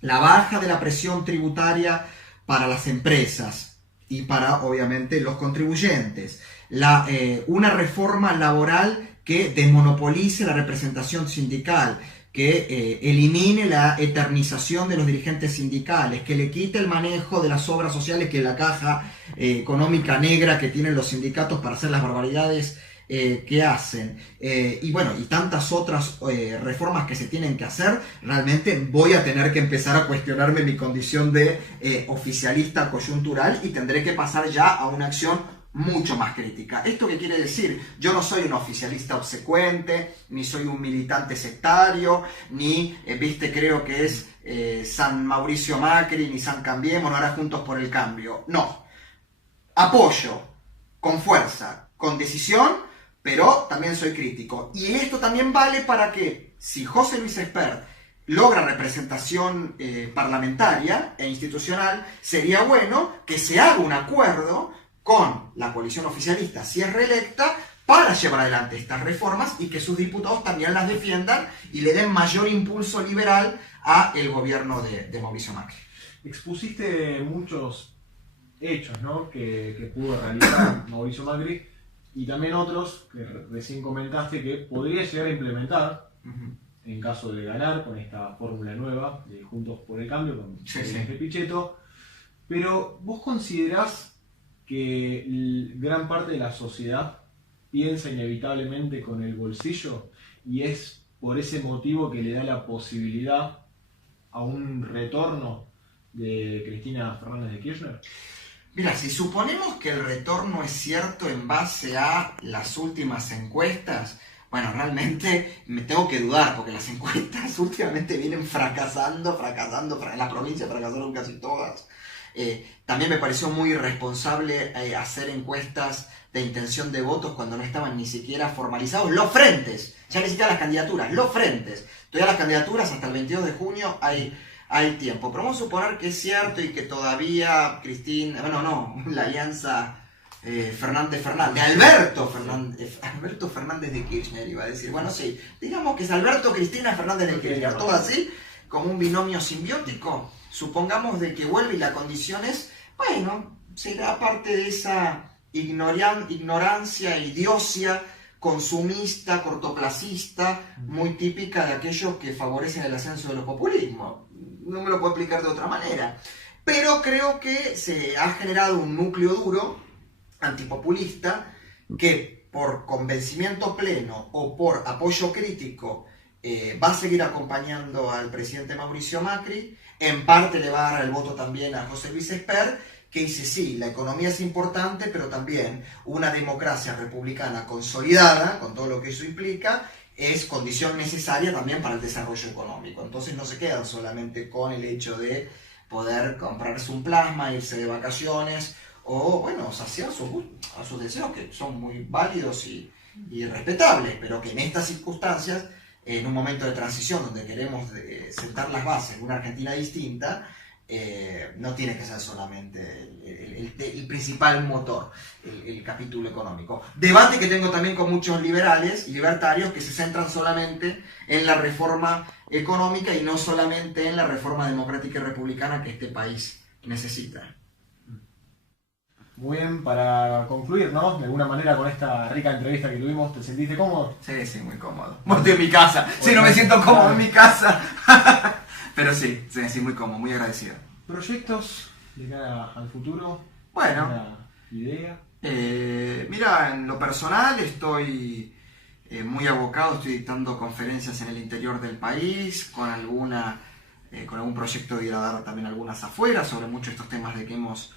la baja de la presión tributaria para las empresas y para, obviamente, los contribuyentes, una reforma laboral que desmonopolice la representación sindical, que elimine la eternización de los dirigentes sindicales, que le quite el manejo de las obras sociales, que la caja económica negra que tienen los sindicatos para hacer las barbaridades que hacen, y bueno, y tantas otras reformas que se tienen que hacer. Realmente voy a tener que empezar a cuestionarme mi condición de oficialista coyuntural y tendré que pasar ya a una acción mucho más crítica. ¿Esto qué quiere decir? Yo no soy un oficialista obsecuente, ni soy un militante sectario, ni, creo que es San Mauricio Macri, ni San Cambiemos, ahora Juntos por el Cambio. No. Apoyo, con fuerza, con decisión, pero también soy crítico. Y esto también vale para que, si José Luis Espert logra representación parlamentaria e institucional, sería bueno que se haga un acuerdo con la coalición oficialista, si es reelecta, para llevar adelante estas reformas y que sus diputados también las defiendan y le den mayor impulso liberal al gobierno de Mauricio Macri. Expusiste muchos hechos, ¿no?, que pudo realizar Mauricio Macri y también otros que recién comentaste que podría llegar a implementar en caso de ganar con esta fórmula nueva de Juntos por el Cambio, con Pichetto. Pero vos considerás que gran parte de la sociedad piensa inevitablemente con el bolsillo y es por ese motivo que le da la posibilidad a un retorno de Cristina Fernández de Kirchner? Mira, si suponemos que el retorno es cierto en base a las últimas encuestas, bueno, realmente me tengo que dudar porque las encuestas últimamente vienen fracasando, en la provincia fracasaron casi todas. También me pareció muy irresponsable hacer encuestas de intención de votos cuando no estaban ni siquiera formalizados los frentes, ya ni siquiera las candidaturas, los frentes. Todavía las candidaturas hasta el 22 de junio hay tiempo, pero vamos a suponer que es cierto y que todavía Cristina, la alianza Alberto Fernández de Kirchner iba a decir, bueno sí, digamos que es Alberto Cristina Fernández de Kirchner, todo así, como un binomio simbiótico. Supongamos de que vuelve y la condición es, bueno, será parte de esa ignorancia, idiocia, consumista, cortoplacista, muy típica de aquellos que favorecen el ascenso de los populismos. No me lo puedo explicar de otra manera. Pero creo que se ha generado un núcleo duro, antipopulista, que por convencimiento pleno o por apoyo crítico va a seguir acompañando al presidente Mauricio Macri. En parte le va a dar el voto también a José Luis Espert, que dice, sí, la economía es importante, pero también una democracia republicana consolidada, con todo lo que eso implica, es condición necesaria también para el desarrollo económico. Entonces no se quedan solamente con el hecho de poder comprarse un plasma, irse de vacaciones, o bueno, saciar a sus deseos, que son muy válidos y respetables, pero que en estas circunstancias, en un momento de transición donde queremos sentar las bases de una Argentina distinta, no tiene que ser solamente el principal motor, el capítulo económico. Debate que tengo también con muchos liberales y libertarios que se centran solamente en la reforma económica y no solamente en la reforma democrática y republicana que este país necesita. Muy bien, para concluir, ¿no? De alguna manera con esta rica entrevista que tuvimos, ¿te sentiste cómodo? Sí, muy cómodo. Estoy en mi casa. Sí, no me siento cómodo en mi casa. Pero sí, muy cómodo, muy agradecido. ¿Proyectos de cara al futuro? Bueno. ¿Una idea? Mira, en lo personal estoy muy abocado, estoy dictando conferencias en el interior del país, con algún proyecto de ir a dar también algunas afuera, sobre muchos de estos temas de que hemos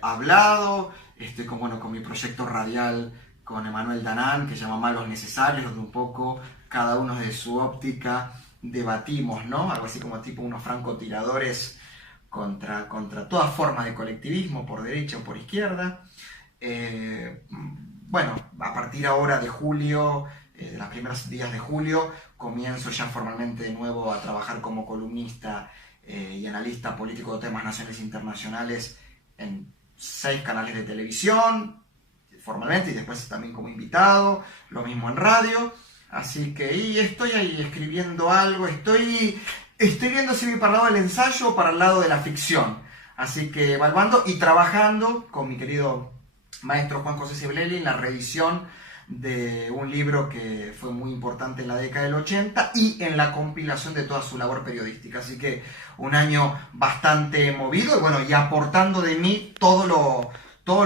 hablado. Estoy con mi proyecto radial con Emanuel Danán, que se llama Malos Necesarios, donde un poco cada uno de su óptica debatimos, ¿no? Algo así como tipo unos francotiradores contra toda forma de colectivismo, por derecha o por izquierda. Bueno, a partir ahora de julio, de los primeros días de julio, comienzo ya formalmente de nuevo a trabajar como columnista y analista político de temas nacionales e internacionales en 6 canales de televisión, formalmente, y después también como invitado, lo mismo en radio. Así que y estoy ahí escribiendo algo, estoy viendo si voy para el lado del ensayo o para el lado de la ficción. Así que evaluando y trabajando con mi querido maestro Juan José Ciblelli en la reedición de un libro que fue muy importante en la década del 80 y en la compilación de toda su labor periodística. Así que un año bastante movido y bueno, y aportando de mí todo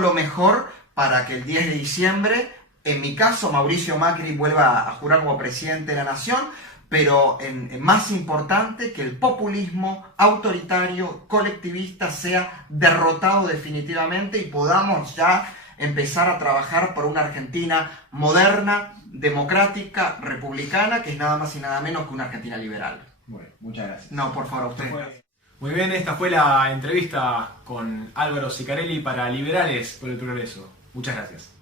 lo mejor para que el 10 de diciembre, en mi caso, Mauricio Macri vuelva a jurar como presidente de la nación, pero más importante, que el populismo autoritario, colectivista sea derrotado definitivamente y podamos ya empezar a trabajar por una Argentina moderna, democrática, republicana, que es nada más y nada menos que una Argentina liberal. Bueno, muchas gracias. No, por favor, a usted. Muy bien, esta fue la entrevista con Álvaro Sicarelli para Liberales por el Progreso. Muchas gracias.